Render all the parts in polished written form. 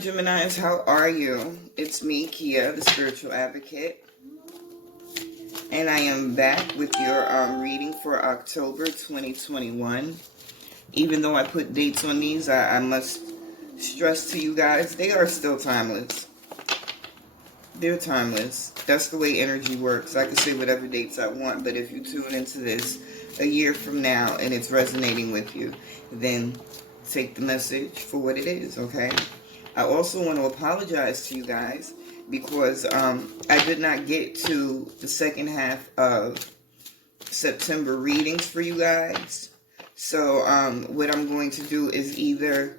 Geminis, how are you? It's me, Kia, the Spiritual Advocate. And I am back with your reading for October 2021. Even though I put dates on these, I must stress to you guys, they are still timeless. They're timeless. That's the way energy works. I can say whatever dates I want, but if you tune into this a year from now and it's resonating with you, then take the message for what it is, okay? I also want to apologize to you guys because I did not get to the second half of September readings for you guys. So what I'm going to do is either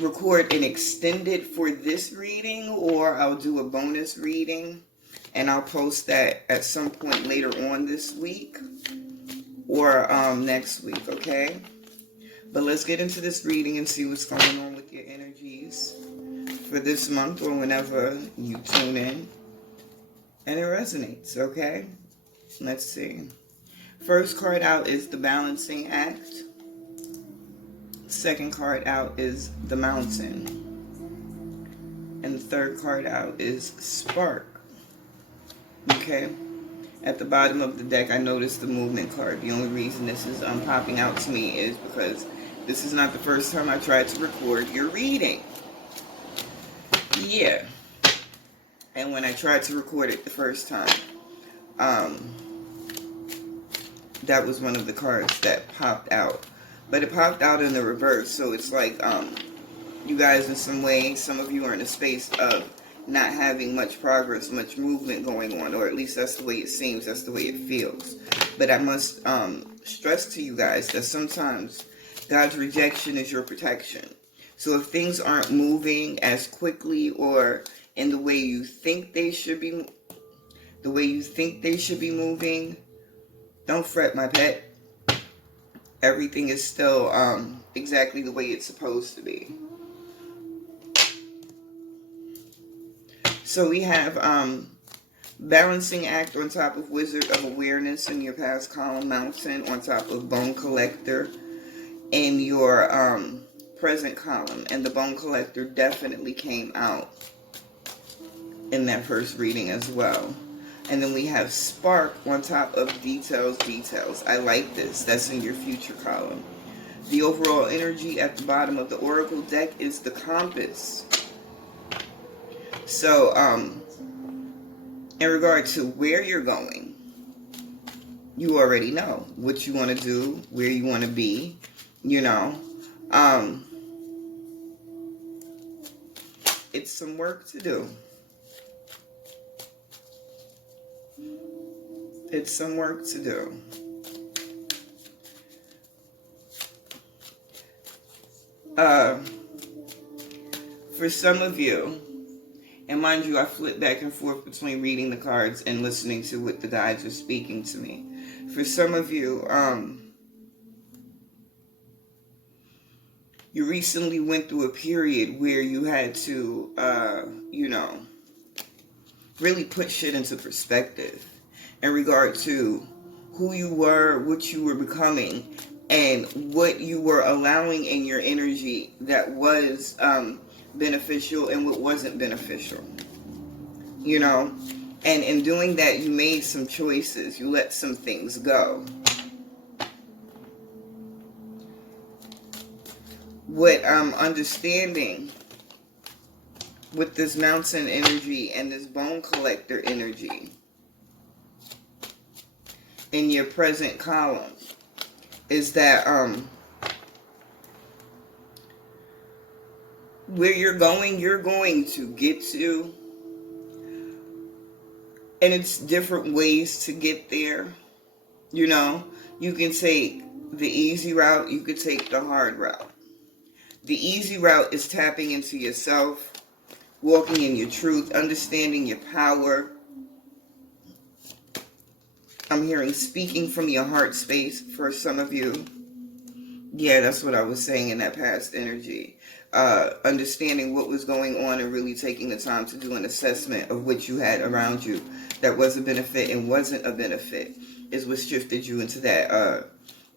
record an extended for this reading, or I'll do a bonus reading and I'll post that at some point later on this week or next week, okay? But let's get into this reading and see what's going on with your energies for this month or whenever you tune in and it resonates, okay? Let's see. First card out is the Balancing Act. Second card out is the Mountain. And the third card out is Spark. Okay? At the bottom of the deck, I noticed the Movement card. The only reason this is popping out to me is because this is not the first time I tried to record your reading. Yeah. And when I tried to record it the first time, that was one of the cards that popped out. But it popped out in the reverse, so it's like you guys in some way, some of you are in a space of not having much progress, much movement going on, or at least that's the way it seems, that's the way it feels. But I must stress to you guys that sometimes God's rejection is your protection. So if things aren't moving as quickly or in the way you think they should be, moving, don't fret, my pet. Everything is still exactly the way it's supposed to be. So we have Balancing Act on top of Wizard of Awareness in your past column, Mountain on top of Bone Collector in your present column. And the Bone Collector definitely came out in that first reading as well. And then we have Spark on top of Details. I like this. That's in your future column. The overall energy at the bottom of the Oracle deck is the Compass. So, in regard to where you're going, you already know what you want to do, where you want to be, you know. It's some work to do. It's some work to do. For some of you, and mind you, I flip back and forth between reading the cards and listening to what the guides are speaking to me. For some of you, you recently went through a period where you had to, really put shit into perspective in regard to who you were, what you were becoming, and what you were allowing in your energy that was beneficial and what wasn't beneficial. You know? And in doing that, you made some choices. You let some things go. What I'm understanding with this Mountain energy and this Bone Collector energy in your present column is that where you're going to get to, and it's different ways to get there. You know, you can take the easy route, you could take the hard route. The easy route is tapping into yourself, walking in your truth, understanding your power. I'm hearing speaking from your heart space for some of you. Yeah, that's what I was saying in that past energy. Understanding what was going on and really taking the time to do an assessment of what you had around you that was a benefit and wasn't a benefit is what shifted you into that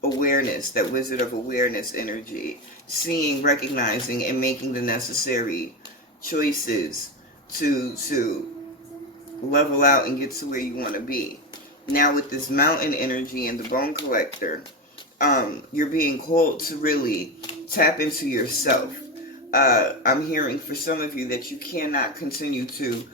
awareness, that wizard of awareness energy, seeing, recognizing, and making the necessary choices to level out and get to where you want to be. Now with this mountain energy and the bone collector, you're being called to really tap into yourself. I'm hearing for some of you that you cannot continue to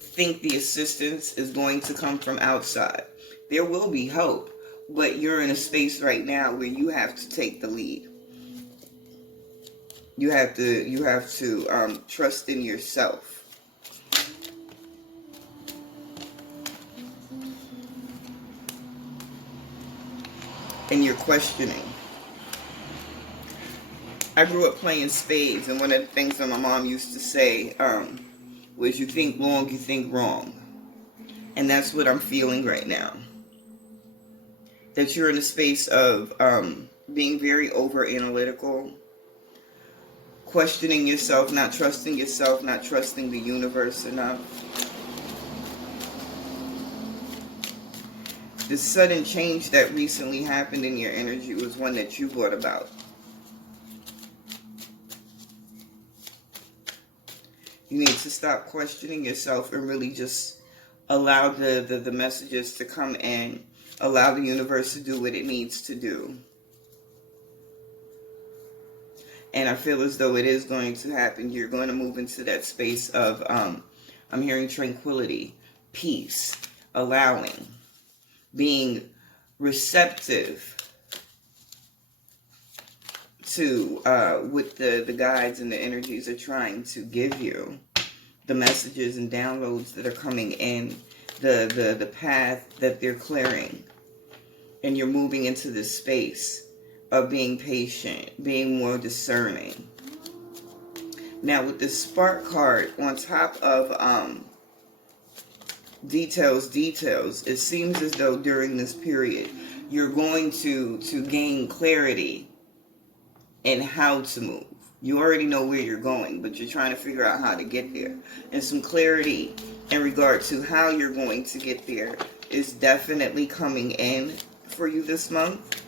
think the assistance is going to come from outside. There will be hope, but you're in a space right now where you have to take the lead. You have to trust in yourself. And you're questioning. I grew up playing spades, and one of the things that my mom used to say was, you think long, you think wrong. And that's what I'm feeling right now. That you're in a space of being very over-analytical, questioning yourself, not trusting yourself, not trusting the universe enough. The sudden change that recently happened in your energy was one that you brought about. You need to stop questioning yourself and really just allow the messages to come in. Allow the universe to do what it needs to do. And I feel as though it is going to happen. You're going to move into that space of, I'm hearing tranquility, peace, allowing, being receptive to what the guides and the energies are trying to give you, the messages and downloads that are coming in, the path that they're clearing, and you're moving into this space of being patient, being more discerning. Now with this spark card on top of details, it seems as though during this period you're going to gain clarity in how to move. You already know where you're going, but you're trying to figure out how to get there. And some clarity in regard to how you're going to get there is definitely coming in for you this month.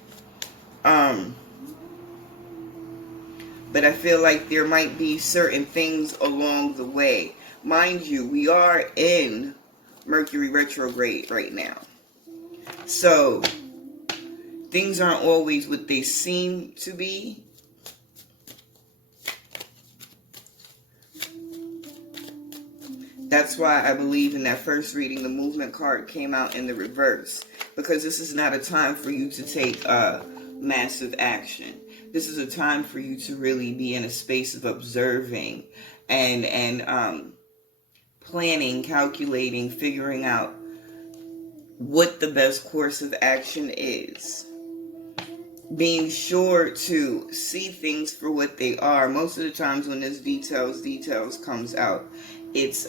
But I feel like there might be certain things along the way. Mind you, we are in Mercury retrograde right now. So things aren't always what they seem to be. That's why I believe in that first reading, the movement card came out in the reverse. Because this is not a time for you to take massive action. This is a time for you to really be in a space of observing and planning, calculating, figuring out what the best course of action is. Being sure to see things for what they are. Most of the times when this details comes out, it's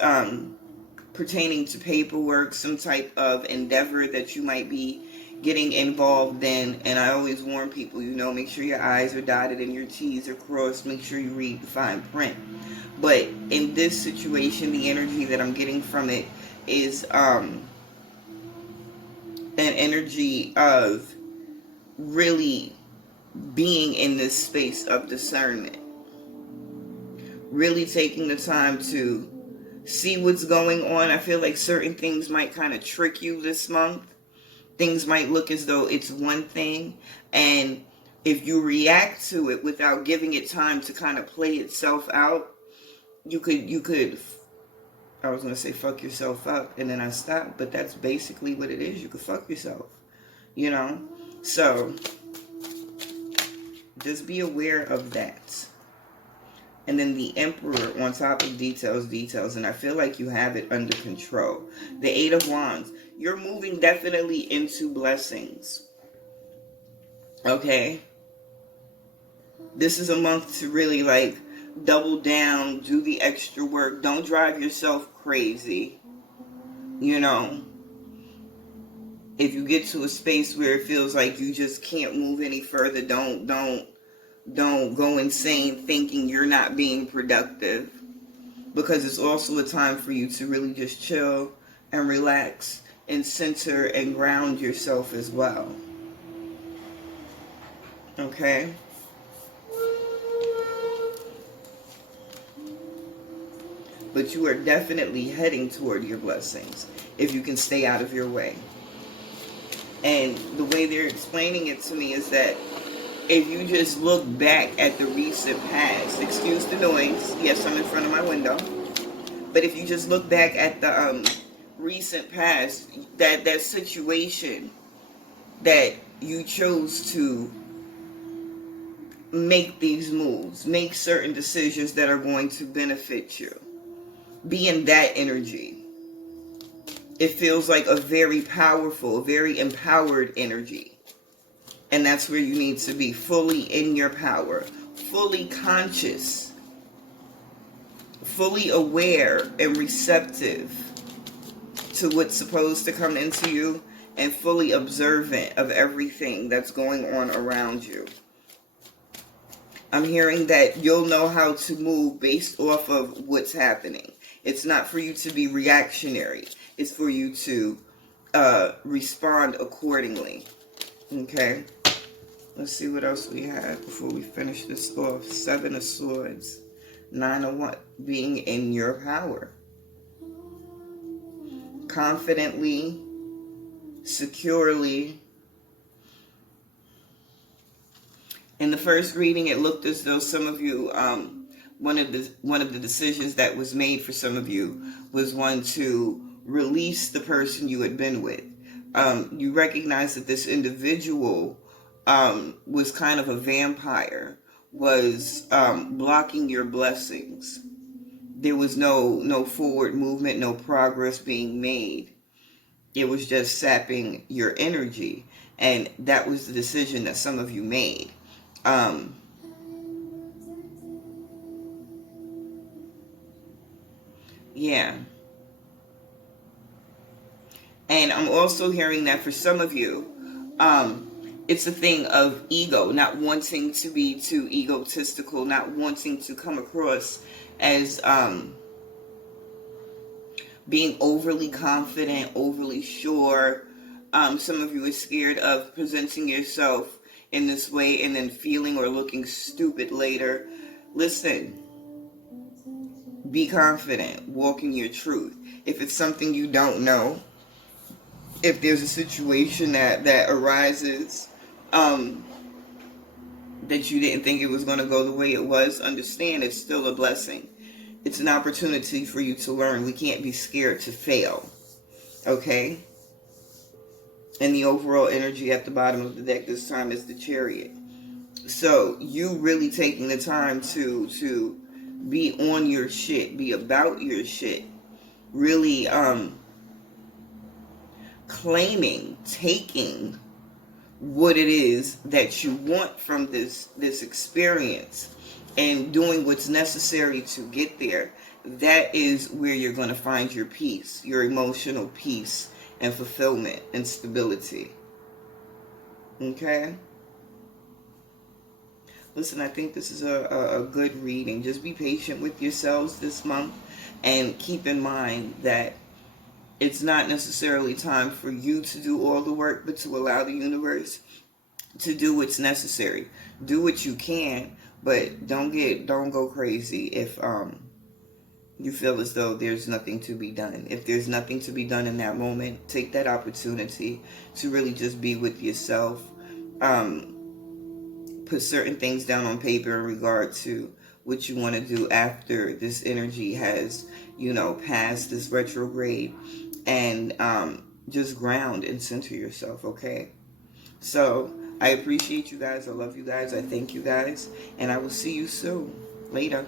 pertaining to paperwork, some type of endeavor that you might be getting involved in. And I always warn people, make sure your I's are dotted and your T's are crossed. Make sure you read the fine print. But in this situation, the energy that I'm getting from it is an energy of really being in this space of discernment. Really taking the time to see what's going on. I feel like certain things might kind of trick you this month. Things might look as though it's one thing, and if you react to it without giving it time to kind of play itself out, you could I was going to say fuck yourself up, and then I stopped, but that's basically what it is. You could fuck yourself, so just be aware of that. And then the Emperor on top of details, and I feel like you have it under control. The Eight of Wands. You're moving definitely into blessings. Okay? This is a month to really double down, do the extra work. Don't drive yourself crazy. If you get to a space where it feels like you just can't move any further, don't go insane thinking you're not being productive, because it's also a time for you to really just chill and relax and center and ground yourself as well. Okay? But you are definitely heading toward your blessings if you can stay out of your way. And the way they're explaining it to me is that if you just look back at the recent past, excuse the noise, yes, I'm in front of my window, but if you just look back at the recent past, that situation that you chose to make these moves, make certain decisions that are going to benefit you, be in that energy. It feels like a very powerful, very empowered energy. And that's where you need to be, fully in your power, fully conscious, fully aware and receptive to what's supposed to come into you, and fully observant of everything that's going on around you. I'm hearing that you'll know how to move based off of what's happening. It's not for you to be reactionary. It's for you to respond accordingly. Okay? Let's see what else we have before we finish this off. 7 of Swords. 9 of Wands. Being in your power. Confidently, securely. In the first reading, it looked as though some of you, one of the decisions that was made for some of you was one to release the person you had been with. You recognize that this individual was kind of a vampire, was blocking your blessings. There was no forward movement, no progress being made. It was just sapping your energy, and that was the decision that some of you made. Yeah. And I'm also hearing that for some of you, it's a thing of ego, not wanting to be too egotistical, not wanting to come across as being overly confident, overly sure. Some of you are scared of presenting yourself in this way and then feeling or looking stupid later. Listen, be confident, walk in your truth. If it's something you don't know, if there's a situation that arises that you didn't think it was going to go the way it was, understand it's still a blessing. It's an opportunity for you to learn. We can't be scared to fail. Okay? And the overall energy at the bottom of the deck this time is the Chariot. So you really taking the time to be on your shit, be about your shit, really claiming, taking what it is that you want from this experience and doing what's necessary to get there. That is where you're going to find your peace, your emotional peace and fulfillment and stability. Okay? Listen, I think this is a good reading. Just be patient with yourselves this month and keep in mind that it's not necessarily time for you to do all the work, but to allow the universe to do what's necessary. Do what you can, but don't go crazy if you feel as though there's nothing to be done. If there's nothing to be done in that moment, take that opportunity to really just be with yourself. Put certain things down on paper in regard to what you want to do after this energy has, passed this retrograde, and just ground and center yourself, okay? So I appreciate you guys. I love you guys. I thank you guys, and I will see you soon. Later.